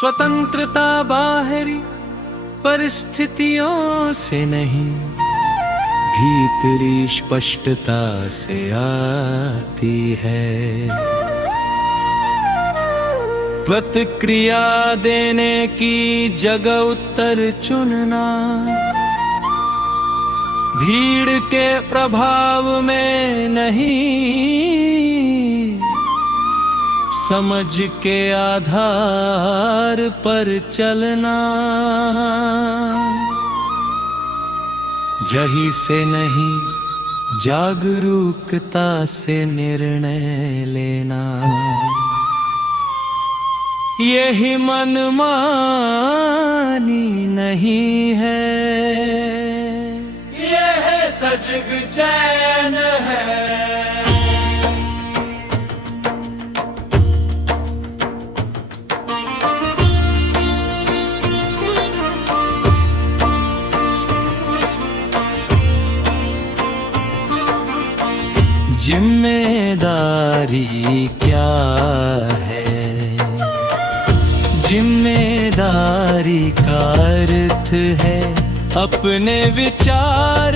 स्वतंत्रता बाहरी परिस्थितियों से नहीं, भीतरी स्पष्टता से आती है। प्रतिक्रिया देने की जगह उत्तर चुनना, भीड़ के प्रभाव में नहीं, समझ के आधार पर चलना। जही से नहीं, जागरूकता से निर्णय लेना। यही मनमानी नहीं है, यह सजग चैन है। जिम्मेदारी क्या है? जिम्मेदारी का अर्थ है अपने विचार,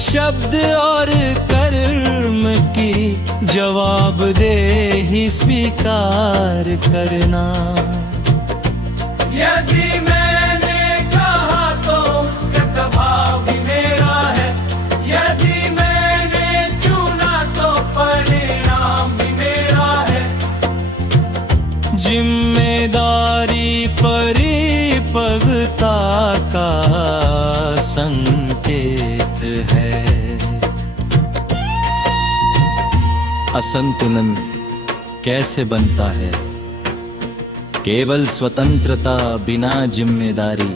शब्द और कर्म की जवाबदेही स्वीकार करना। यदि मैंने कहा तो उसका दबाव भी मेरा है, यदि मैंने चुना तो परिणाम भी मेरा है। जिम्मेदारी परिपक्वता का संकेत है। असंतुलन कैसे बनता है? केवल स्वतंत्रता बिना जिम्मेदारी,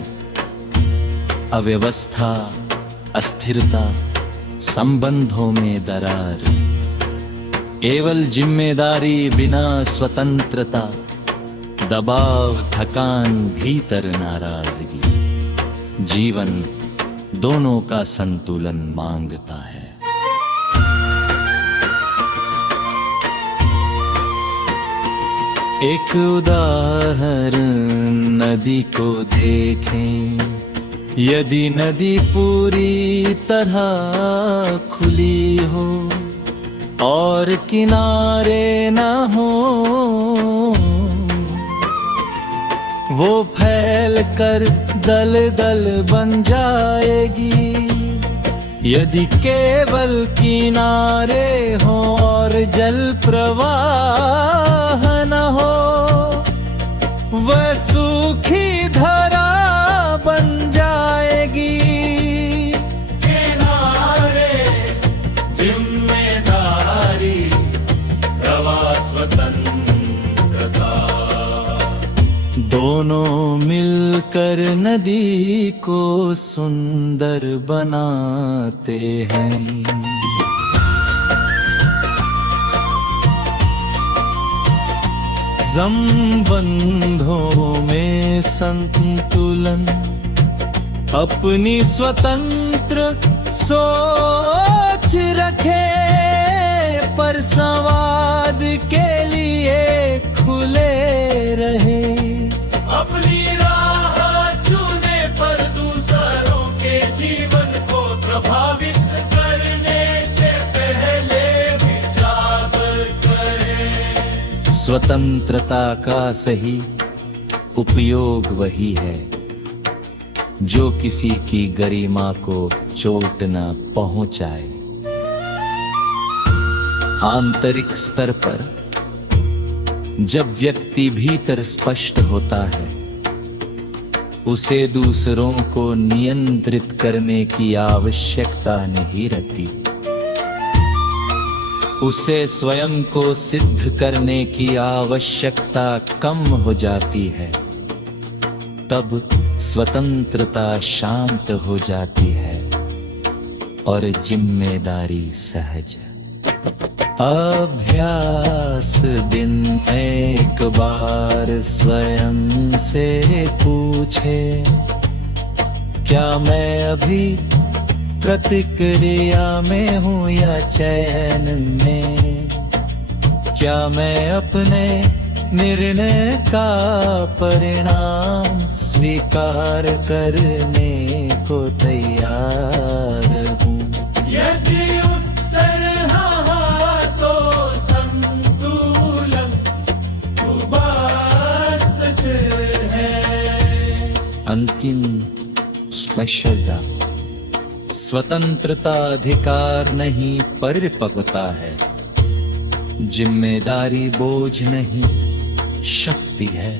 अव्यवस्था, अस्थिरता, संबंधों में दरार। केवल जिम्मेदारी बिना स्वतंत्रता, दबाव, थकान, भीतर नाराजगी। जीवन दोनों का संतुलन मांगता है। एक उदाहरण नदी को देखें। यदि नदी पूरी तरह खुली हो और किनारे न हो, वो फैल कर दलदल बन जाएगी। यदि केवल किनारे हो और जल प्रवाह न हो, वह सूखी धरा बन जाएगी। किनारे जिम्मेदारी, प्रवाह स्वतंत्रता, दोनों मिलकर नदी को सुंदर बनाते हैं। संबंधों में संतुलन, अपनी स्वतंत्र सोच रखे, पर संवाद के लिए खुले रहे। अपनी राह चुने पर दूसरों के जीवन को प्रभावित करने से पहले विचार करें। स्वतंत्रता का सही उपयोग वही है जो किसी की गरिमा को चोट न पहुंचाए। आंतरिक स्तर पर जब व्यक्ति भीतर स्पष्ट होता है, उसे दूसरों को नियंत्रित करने की आवश्यकता नहीं रहती। उसे स्वयं को सिद्ध करने की आवश्यकता कम हो जाती है। तब स्वतंत्रता शांत हो जाती है और जिम्मेदारी सहज। अभ्यास दिन में एक बार स्वयं से पूछे, क्या मैं अभी प्रतिक्रिया में हूँ या चयन में? क्या मैं अपने निर्णय का परिणाम स्वीकार करने को तैयार हूँ। यदि उत्तर हाँ तो संतुलन उपस्थित है। अंतिम स्पष्टता, स्वतंत्रता अधिकार नहीं परिपक्वता है, जिम्मेदारी बोझ नहीं शक्ति है।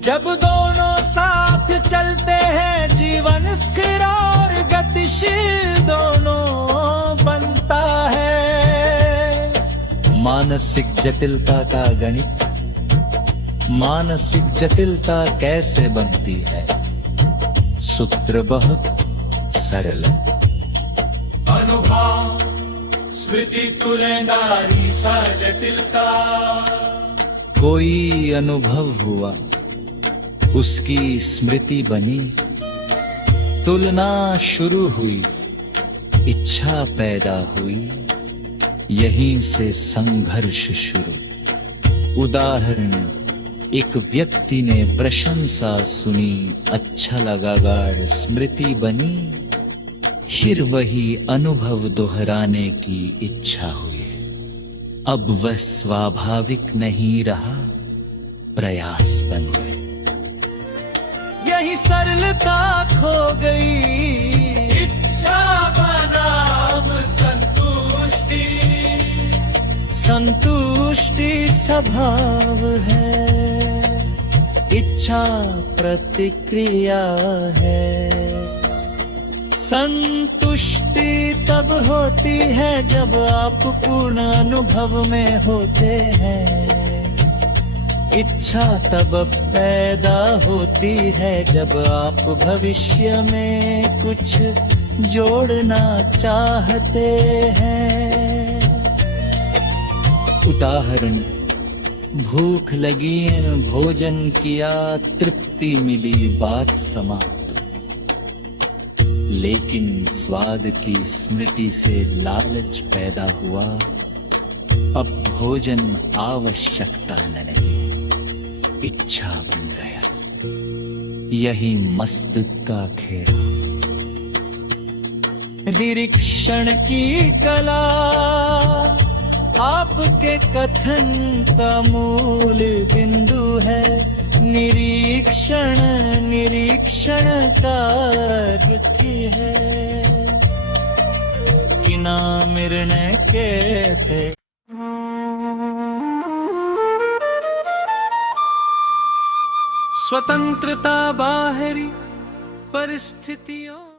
जब दोनों साथ चलते हैं जीवन स्थिर और गतिशील दोनों बनता है। मानसिक जटिलता का गणित, मानसिक जटिलता कैसे बनती है? सूत्र बहुत सरल। अनुभव स्मृति तुलनारी सा जटिलता। कोई अनुभव हुआ, उसकी स्मृति बनी, तुलना शुरू हुई, इच्छा पैदा हुई, यहीं से संघर्ष शुरू। उदाहरण, एक व्यक्ति ने प्रशंसा सुनी, अच्छा लगा, गाढ़ स्मृति बनी, फिर वही अनुभव दोहराने की इच्छा हुई। अब वह स्वाभाविक नहीं रहा, प्रयास बन गए। यही सरलता खो गई, इच्छा बनाम संतुष्टि। संतुष्टि स्वभाव है, इच्छा प्रतिक्रिया है। संतुष्टि तब होती है जब आप पूर्ण अनुभव में होते हैं। इच्छा तब पैदा होती है जब आप भविष्य में कुछ जोड़ना चाहते हैं। उदाहरण, भूख लगी, भोजन किया, तृप्ति मिली, बात समाप्त। लेकिन स्वाद की स्मृति से लालच पैदा हुआ, अब भोजन आवश्यकता न रही, इच्छा बन गया। यही मस्तिष्क का खेल। निरीक्षण की कला आपके कथन का मूल बिंदु है। निरीक्षण निरीक्षण का युक्ति है कि ना निर्णय के थे। स्वतंत्रता बाहरी परिस्थितियों